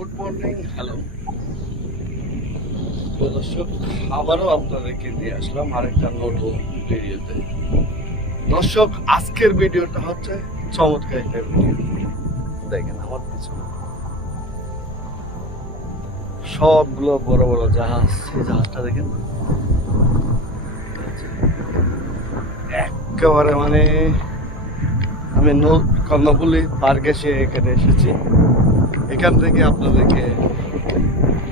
Good morning hello দর্শক, আবারও আপনাদেরকে নিয়ে আসলাম আরেকটা নতুন ভিডিওতে। দর্শক, আজকের ভিডিওটা হচ্ছে চমৎকার একটা ভিডিও। দেখেন, আমার পিছনে। সবগুলো বড় বড় জাহাজ, সেই জাহাজটা দেখেন। একেবারে মানে আমি নৌ- কর্ণফুলি পার্কে সে এখানে এসেছি। এখান থেকে আপনাদেরকে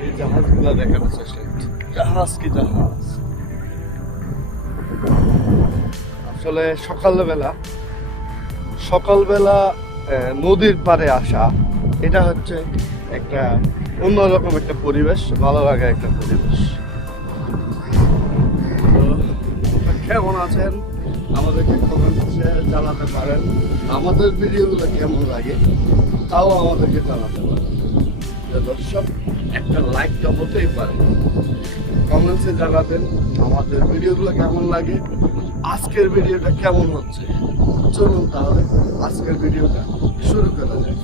এই জাহাজগুলো দেখানোর চেষ্টা করছি। জাহাজ কি জাহাজ? আসলে সকালবেলা সকালবেলা নদীর পাড়ে আসা, এটা হচ্ছে একটা অন্যরকম একটা পরিবেশ, ভালো লাগা একটা পরিবেশ। কেমন আছেন? আমাদেরকে কমেন্টসে জানাতে পারেন। আমাদের ভিডিওগুলো কেমন লাগে? তাও আমাদেরকে জানাতে পারে। দর্শক, একটা লাইক হতেই পারে। কমেন্টসে জানাবেন আমাদের ভিডিওগুলো কেমন লাগে, আজকের ভিডিওটা কেমন হচ্ছে। চলুন তাহলে আজকের ভিডিওটা শুরু করা যাক।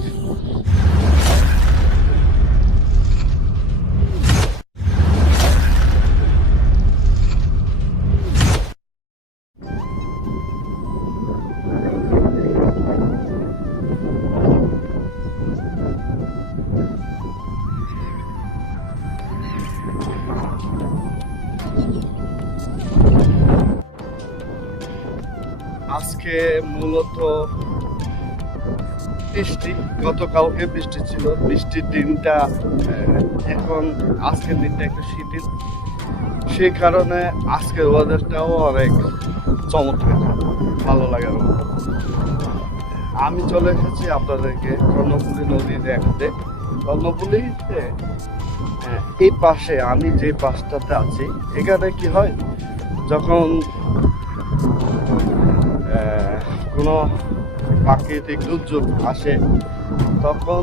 আজকে মূলত বৃষ্টি গতকালকে বৃষ্টি ছিল। বৃষ্টির দিনটা এখন আজকের দিনটা একটু শীতের। সেই কারণে আজকের ওয়েদারটাও অনেক চমৎকার। ভালো মতো। আমি চলে এসেছি আপনাদেরকে কর্ণফুলী নদী দেখাতে। কর্ণফুলীতে আহ, এই পাশে আমি যে পাশটাতে আছি এখানে কি হয় যখন কোনো প্রাকৃতিক দুর্যোগ আসে, তখন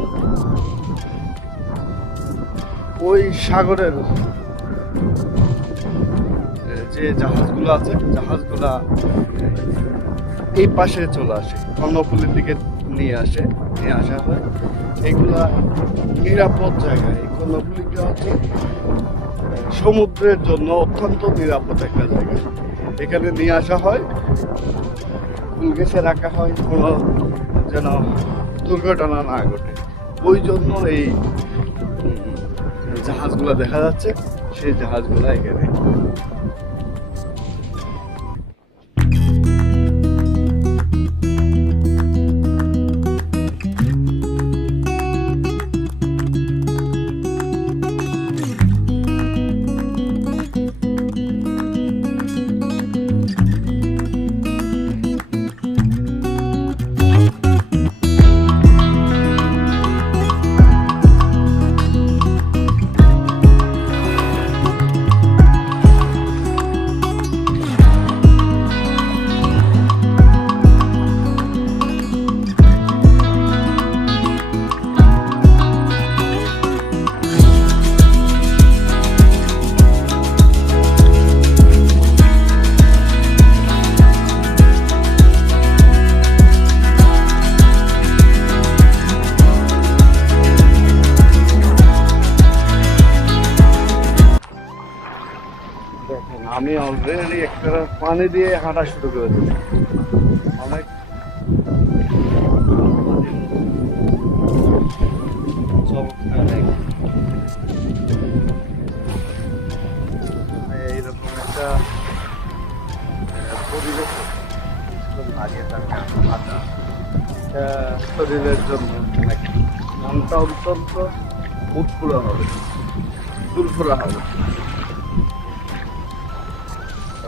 ওই সাগরের যে জাহাজগুলো আছে, জাহাজগুলা এই পাশে চলে আসে, কর্ণফুলির দিকে নিয়ে আসে, নিয়ে আসা হয়। এগুলা নিরাপদ জায়গা। এই কর্ণফুলিটা হচ্ছে সমুদ্রের জন্য অত্যন্ত নিরাপদ একটা জায়গা। এখানে নিয়ে আসা হয় গেছে, রাখা হয় কোনো যেন দুর্ঘটনা না ঘটে। ওই জন্য এই জাহাজগুলো দেখা যাচ্ছে, সেই জাহাজগুলো এখানে অলরেডি একটা পানি দিয়ে হাঁটা শুরু করে দিচ্ছি অনেক লাগে। এইরকম একটা পরিবেশ আগে এটা শরীরের জন্য মনটা অত্যন্ত উৎফুরা হবে ফুরফুরা হবে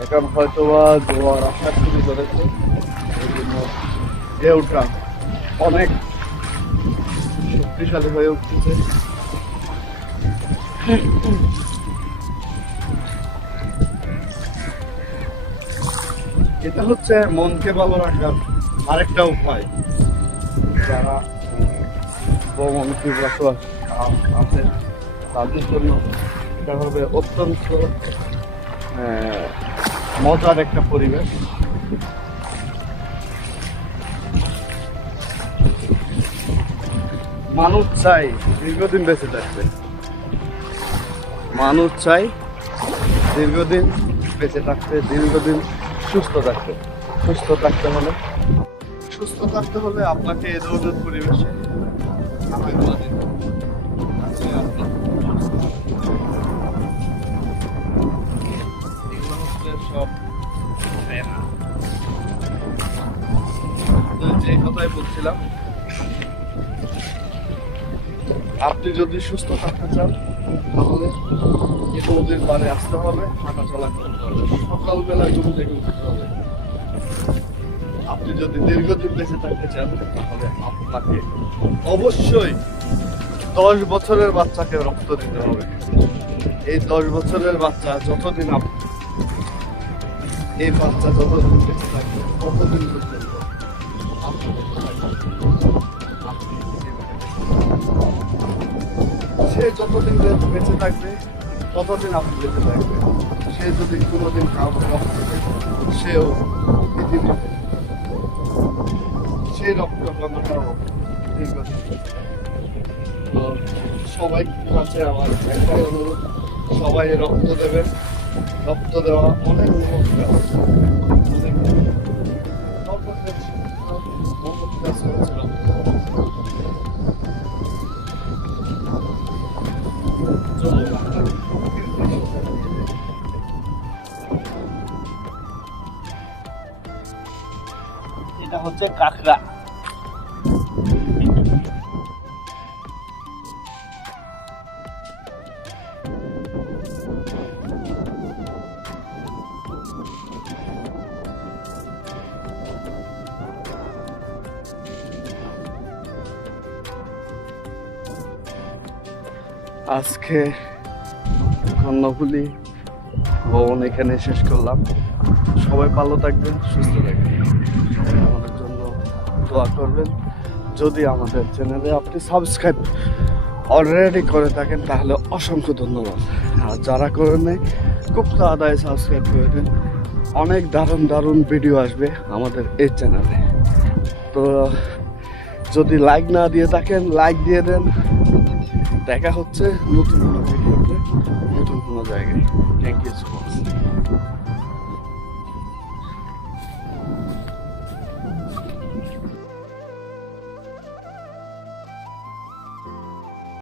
এখন শুরু করেছে ঢেউটা অনেক শক্তিশালী হয়ে উঠতেছে এটা হচ্ছে মনকে ভালো রাখার আরেকটা উপায়। যারা ভ্রমণ আছে, তাদের জন্য এটা হবে অত্যন্ত মজার একটা পরিবেশ। মানুষ চাই দীর্ঘদিন বেঁচে থাকবে মানুষ চাই দীর্ঘদিন বেঁচে থাকতে, দীর্ঘদিন সুস্থ থাকতে। সুস্থ থাকতে হলে সুস্থ থাকতে হলে আপনাকে এ ধরনের পরিবেশে যে কথাই বলছিলাম, আপনি যদি সুস্থ থাকতে চান, তাহলে নদীর পাড়ে আসতে হবে, হাঁটা চলা করতে হবে। সকালবেলা ঘুম থেকে উঠতে হবে। আপনি যদি দীর্ঘদিন বেঁচে থাকতে চান, তাহলে আপনাকে অবশ্যই দশ বছরের বাচ্চাকে রক্ত দিতে হবে। এই দশ বছরের বাচ্চা যতদিন আপ- এই বাচ্চা যতদিন বেঁচে থাকবে ততদিন পর্যন্ত সে যতদিন বেঁচে থাকবে, ততদিন আপনি বেঁচে থাকবে সে যদি কোনোদিন কাউকে সেও পৃথিবীতে সেই রক্ত দীর্ঘদিন তো সবাই কাছে আমার একটাই অনুরোধ, সবাই রক্ত দেবেন। রক্ত দেওয়া অনেক উপকার। অনেক সর্বশেষ মোহাম্মদ কাছে হচ্ছে রক্ত দেওয়া। এটা হচ্ছে কাঁকড়া আজকে কর্ণফুলি ভবন এখানে শেষ করলাম। সবাই ভালো থাকবেন, সুস্থ থাকবেন। আমাদের জন্য দোয়া করবেন। যদি আমাদের চ্যানেলে আপনি সাবস্ক্রাইব অলরেডি করে থাকেন, তাহলে অসংখ্য ধন্যবাদ। আর যারা করে নেই, খুব তাড়াতাড়ি সাবস্ক্রাইব করে দিন। অনেক দারুণ দারুণ ভিডিও আসবে আমাদের এই চ্যানেলে। তো যদি লাইক না দিয়ে থাকেন লাইক দিয়ে দেন। দেখা হচ্ছে নতুন কোনো ভিডিওতে নতুন কোনো জায়গায়। Thank you so much